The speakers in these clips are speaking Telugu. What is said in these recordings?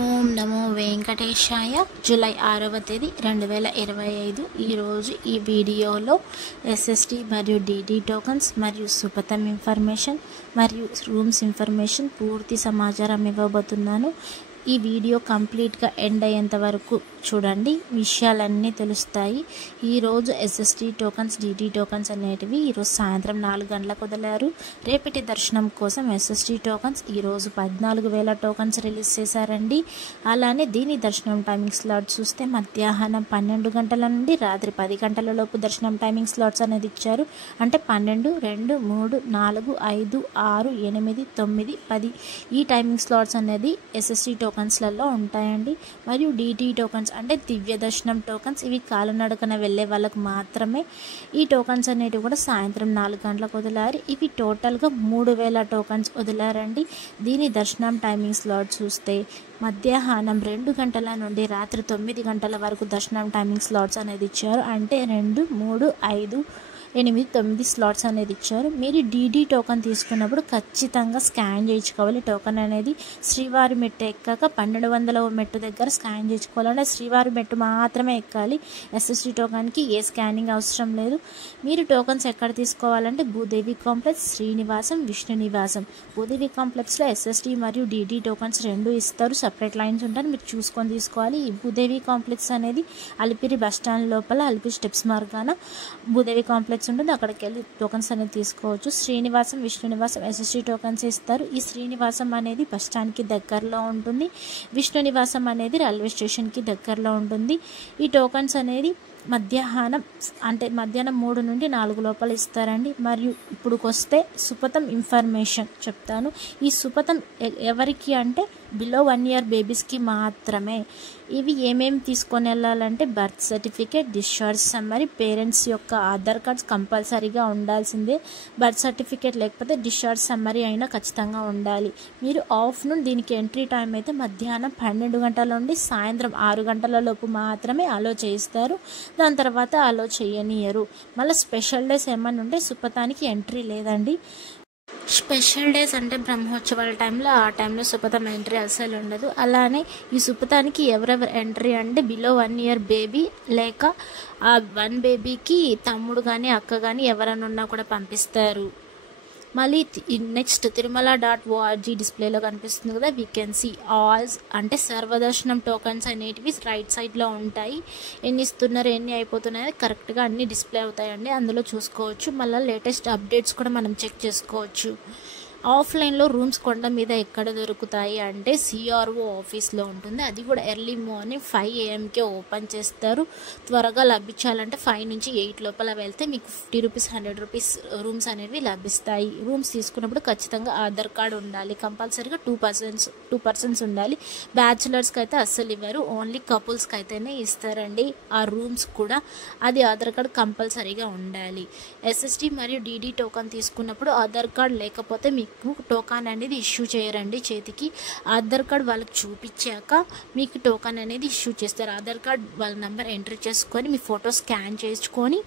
ఓం నమో వెంకటేశాయ. జూలై 6వ తేదీ 2025. ఈరోజు ఈ వీడియోలో ఎస్ఎస్టీ మరియు డిడి టోకన్స్ మరియు సుపథం ఇన్ఫర్మేషన్ మరియు రూమ్స్ ఇన్ఫర్మేషన్ పూర్తి సమాచారం ఇవ్వబోతున్నాను. ఈ వీడియో కంప్లీట్గా ఎండ్ అయ్యేంత వరకు చూడండి, విషయాలన్నీ తెలుస్తాయి. ఈరోజు ఎస్ఎస్టీ టోకన్స్ డిడి టోకన్స్ అనేటివి ఈరోజు సాయంత్రం 4 గంటలకు వదిలారు. రేపటి దర్శనం కోసం ఎస్ఎస్టీ టోకన్స్ ఈరోజు 14,000 టోకన్స్ రిలీజ్ చేశారండి. అలానే దీని దర్శనం టైమింగ్ స్లాట్ చూస్తే మధ్యాహ్నం 12 గంటల నుండి రాత్రి 10 గంటల లోపు దర్శనం టైమింగ్ స్లాట్స్ అనేది ఇచ్చారు. అంటే 12, 2, 3, 4, 5, 6, 8, 9, 10 ఈ టైమింగ్ స్లాట్స్ అనేది ఎస్ఎస్టీ టోకన్స్లలో ఉంటాయండి. మరియు డిటి టోకన్స్ అంటే దివ్య దర్శనం టోకన్స్, ఇవి కాలినడకన వెళ్ళే వాళ్ళకు మాత్రమే. ఈ టోకన్స్ అనేటివి కూడా సాయంత్రం 4 గంటలకు వదిలారు. ఇవి టోటల్గా 3,000 టోకన్స్ వదిలారండి. దీని దర్శనం టైమింగ్ స్లాట్ చూస్తే మధ్యాహ్నం 2 గంటల నుండి రాత్రి 9 గంటల వరకు దర్శనం టైమింగ్ స్లాట్స్ అనేది ఇచ్చారు. అంటే 2, 3, 5, 8, 9 స్లాట్స్ అనేది ఇచ్చారు. మీరు డిడి టోకన్ తీసుకున్నప్పుడు ఖచ్చితంగా స్కాన్ చేయించుకోవాలి. టోకన్ అనేది శ్రీవారి మెట్టు ఎక్కాక 1200వ మెట్టు దగ్గర స్కాన్ చేయించుకోవాలంటే శ్రీవారి మెట్టు మాత్రమే ఎక్కాలి. ఎస్ఎస్టీ టోకన్కి ఏ స్కానింగ్ అవసరం లేదు. మీరు టోకన్స్ ఎక్కడ తీసుకోవాలంటే భూదేవి కాంప్లెక్స్, శ్రీనివాసం, విష్ణు నివాసం. భూదేవి కాంప్లెక్స్లో ఎస్ఎస్టీ మరియు డిడి టోకన్స్ 2 ఇస్తారు. సపరేట్ లైన్స్ ఉంటాయి, మీరు చూసుకొని తీసుకోవాలి. ఈ భూదేవి కాంప్లెక్స్ అనేది అలిపిరి బస్టాండ్ లోపల అలిపిరి స్టెప్స్ మార్గాన భూదేవి కాంప్లెక్స్ ఉంటుంది. అక్కడికి వెళ్ళి టోకన్స్ అనేది తీసుకోవచ్చు. శ్రీనివాసం, విష్ణు నివాసం ఎస్ఎస్టీ టోకన్స్ ఇస్తారు. ఈ శ్రీనివాసం అనేది బస్ స్టాండ్కి దగ్గరలో ఉంటుంది. విష్ణు నివాసం అనేది రైల్వే స్టేషన్కి దగ్గరలో ఉంటుంది. ఈ టోకన్స్ అనేది మధ్యాహ్నం 3 నుండి 4 లోపల ఇస్తారండి. మరియు ఇప్పుడుకొస్తే సుపథం ఇన్ఫర్మేషన్ చెప్తాను. ఈ సుపథం ఎవరికి అంటే బిలో 1 ఇయర్ బేబీస్కి మాత్రమే. ఇవి ఏమేమి తీసుకొని వెళ్ళాలంటే birth certificate, discharge summary, parents యొక్క ఆధార్ కార్డ్స్ కంపల్సరీగా ఉండాల్సిందే. బర్త్ సర్టిఫికేట్ లేకపోతే డిశ్చార్జ్ సమ్మరీ అయినా ఖచ్చితంగా ఉండాలి. మీరు ఆఫ్టర్నూన్ దీనికి ఎంట్రీ టైం అయితే మధ్యాహ్నం 12 గంటల నుండి సాయంత్రం 6 గంటల లోపు మాత్రమే అలో చేయిస్తారు. దాని తర్వాత అలో చేయనియరు. మళ్ళీ స్పెషల్ డేస్ ఏమన్నా ఉంటే సుపథానికి ఎంట్రీ లేదండి. స్పెషల్ డేస్ అంటే బ్రహ్మోత్సవాల టైంలో, ఆ టైంలో సుపథం ఎంట్రీ అసలు ఉండదు. అలానే ఈ సుపథానికి ఎవరెవరు ఎంట్రీ అంటే బిలో 1 ఇయర్ బేబీ లేక ఆ 1 బేబీకి తమ్ముడు కానీ అక్క కానీ ఎవరైనా ఉన్నా కూడా పంపిస్తారు. మళ్ళీ నెక్స్ట్ తిరుమల.org డిస్ప్లేలో కనిపిస్తుంది కదా, వీ కెన్ సీ ఆల్స్ అంటే సర్వదర్శనం టోకన్స్ అనేటివి రైట్ సైడ్లో ఉంటాయి. ఎన్ని ఇస్తున్నారు, ఎన్ని అయిపోతున్నాయి కరెక్ట్గా అన్ని డిస్ప్లే అవుతాయండి. అందులో చూసుకోవచ్చు. మళ్ళీ లేటెస్ట్ అప్డేట్స్ కూడా మనం చెక్ చేసుకోవచ్చు. ఆఫ్లైన్లో రూమ్స్ కొండ మీద ఎక్కడ దొరుకుతాయి అంటే సిఆర్ఓ ఆఫీస్లో ఉంటుంది. అది కూడా ఎర్లీ మార్నింగ్ 5 AM ఓపెన్ చేస్తారు. త్వరగా లభించాలంటే 5 నుంచి 8 లోపల వెళ్తే మీకు 50 రూపీస్ 100 రూపీస్ రూమ్స్ అనేవి లభిస్తాయి. రూమ్స్ తీసుకున్నప్పుడు ఖచ్చితంగా ఆధార్ కార్డు ఉండాలి. కంపల్సరీగా 2 పర్సన్స్ ఉండాలి. బ్యాచులర్స్కి అయితే అస్సలు ఇవ్వరు, ఓన్లీ కపుల్స్కి అయితేనే ఇస్తారండి ఆ రూమ్స్ కూడా. అది ఆధార్ కార్డు కంపల్సరీగా ఉండాలి. ఎస్ఎస్టీ మరియు డిడి టోకన్ తీసుకున్నప్పుడు ఆధార్ కార్డు లేకపోతే మీకు టోకన్ అనేది ఇష్యూ చేయరండి చేతికి. ఆధార్ కార్డ్ వాళ్ళకి చూపించాక మీకు టోకన్ అనేది ఇష్యూ చేస్తారు. ఆధార్ కార్డ్ వాళ్ళ నెంబర్ ఎంటర్ చేసుకొని మీ ఫోటో స్కాన్ చేసుకొని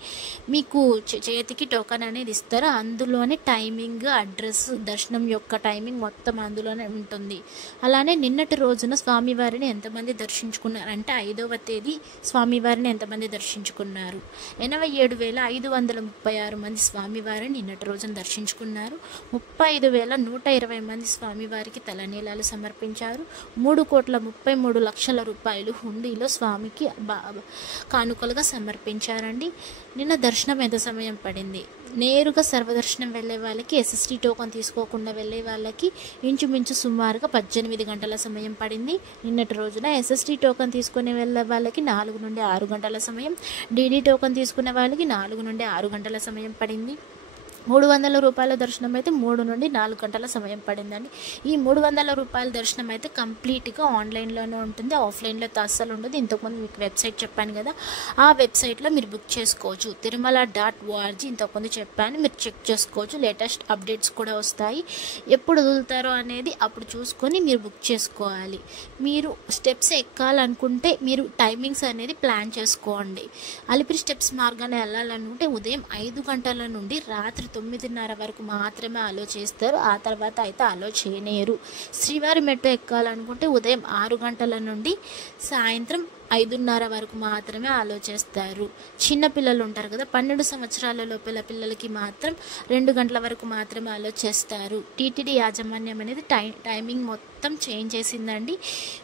మీకు చేతికి టోకన్ అనేది ఇస్తారు. అందులోనే టైమింగ్, అడ్రస్, దర్శనం యొక్క టైమింగ్ మొత్తం అందులోనే ఉంటుంది. అలానే నిన్నటి రోజున స్వామివారిని ఎంతమంది దర్శించుకున్నారు అంటే 5వ తేదీ స్వామివారిని ఎంతమంది దర్శించుకున్నారు? 87,536 మంది స్వామివారిని నిన్నటి రోజున దర్శించుకున్నారు. 35,120 మంది స్వామివారికి తలనీలాలు సమర్పించారు. 3,33,00,000 రూపాయలు హుండీలో స్వామికి కానుకలుగా సమర్పించారండి. నిన్న దర్శనం ఎంత సమయం పడింది? నేరుగా సర్వదర్శనం వెళ్ళే వాళ్ళకి, ఎస్ఎస్టీ టోకన్ తీసుకోకుండా వెళ్ళే వాళ్ళకి ఇంచుమించు సుమారుగా 18 గంటల సమయం పడింది నిన్నటి రోజున. ఎస్ఎస్టీ టోకన్ తీసుకునే వెళ్ళే వాళ్ళకి 4 నుండి 6 గంటల సమయం, డిడి టోకన్ తీసుకునే వాళ్ళకి 4 నుండి 6 గంటల సమయం పడింది. 300 రూపాయల దర్శనం అయితే 3 నుండి 4 గంటల సమయం పడిందండి. ఈ 300 రూపాయల దర్శనం అయితే కంప్లీట్గా ఆన్లైన్లోనే ఉంటుంది, ఆఫ్లైన్లో అస్సలు ఉండదు. ఇంతకుముందు మీకు వెబ్సైట్ చెప్పాను కదా, ఆ వెబ్సైట్లో మీరు బుక్ చేసుకోవచ్చు. తిరుమల.org ఇంతకుముందు చెప్పాను, మీరు చెక్ చేసుకోవచ్చు. లేటెస్ట్ అప్డేట్స్ కూడా వస్తాయి. ఎప్పుడు వదులుతారో అనేది అప్పుడు చూసుకొని మీరు బుక్ చేసుకోవాలి. మీరు స్టెప్స్ ఎక్కాలనుకుంటే మీరు టైమింగ్స్ అనేది ప్లాన్ చేసుకోండి. అలిపిరి స్టెప్స్ మార్గాన్ని వెళ్ళాలనుకుంటే ఉదయం 5 గంటల నుండి రాత్రి 9:30 వరకు మాత్రమే అలో చేస్తారు. ఆ తర్వాత అయితే అలో చేయలేరు. శ్రీవారి మెట్టు ఎక్కాలనుకుంటే ఉదయం 6 గంటల నుండి సాయంత్రం 5:30 వరకు మాత్రమే అలో చేస్తారు. చిన్న పిల్లలు ఉంటారు కదా, 12 సంవత్సరాల లోపల పిల్లలకి మాత్రం 2 గంటల వరకు మాత్రమే అలో చేస్తారు. టీటీడీ యాజమాన్యం అనేది టైమింగ్ మొత్తం చేంజ్ చేసిందండి.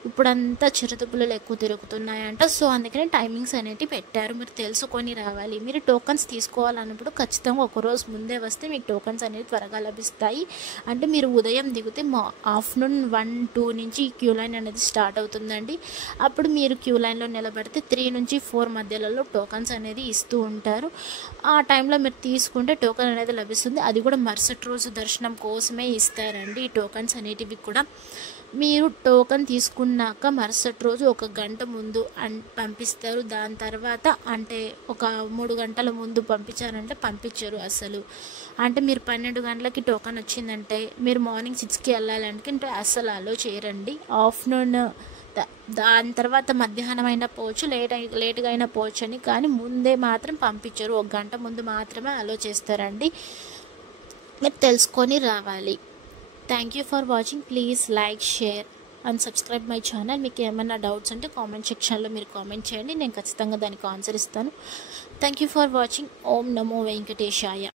ఇప్పుడంతా చిరుతపుల్లలు ఎక్కువ తిరుగుతున్నాయంట. సో అందుకనే టైమింగ్స్ అనేవి పెట్టారు. మీరు తెలుసుకొని రావాలి. మీరు టోకన్స్ తీసుకోవాలన్నప్పుడు ఖచ్చితంగా ఒకరోజు ముందే వస్తే మీకు టోకన్స్ అనేవి త్వరగా లభిస్తాయి. అంటే మీరు ఉదయం దిగితే ఆఫ్టర్నూన్ 1-2 నుంచి క్యూ లైన్ అనేది స్టార్ట్ అవుతుందండి. అప్పుడు మీరు క్యూ లైన్లో నిలబడితే 3 నుంచి 4 మధ్యలలో టోకన్స్ అనేది ఇస్తూ ఉంటారు. ఆ టైంలో మీరు తీసుకుంటే టోకన్ అనేది లభిస్తుంది. అది కూడా మరుసటి రోజు దర్శనం కోసమే ఇస్తారండి. ఈ టోకన్స్ అనేటివి కూడా మీరు టోకన్ తీసుకున్నాక మరుసటి రోజు 1 గంట ముందు పంపిస్తారు. దాని తర్వాత అంటే ఒక 3 గంటల ముందు పంపించారంటే పంపించరు అసలు. అంటే మీరు 12 గంటలకి టోకన్ వచ్చిందంటే మీరు మార్నింగ్ 6కి వెళ్ళాలంటే అసలు అలో చేయరండి. ఆఫ్టర్నూన్ దాని తర్వాత మధ్యాహ్నం అయినా పోవచ్చు, లేట్గా అయినా పోవచ్చు అని, కానీ ముందే మాత్రం పంపించరు. 1 గంట ముందు మాత్రమే అలో చేస్తారండి. మీరు తెలుసుకొని రావాలి. Thank you for watching. Please like, share and subscribe my channel. మీకు ఏమైనా డౌట్స్ ఉంటే కామెంట్ సెక్షన్లో మీరు కామెంట్ చేయండి. నేను ఖచ్చితంగా దానికి ఆన్సర్ ఇస్తాను. Thank you for watching. ఓం నమో వెంకటేశాయ.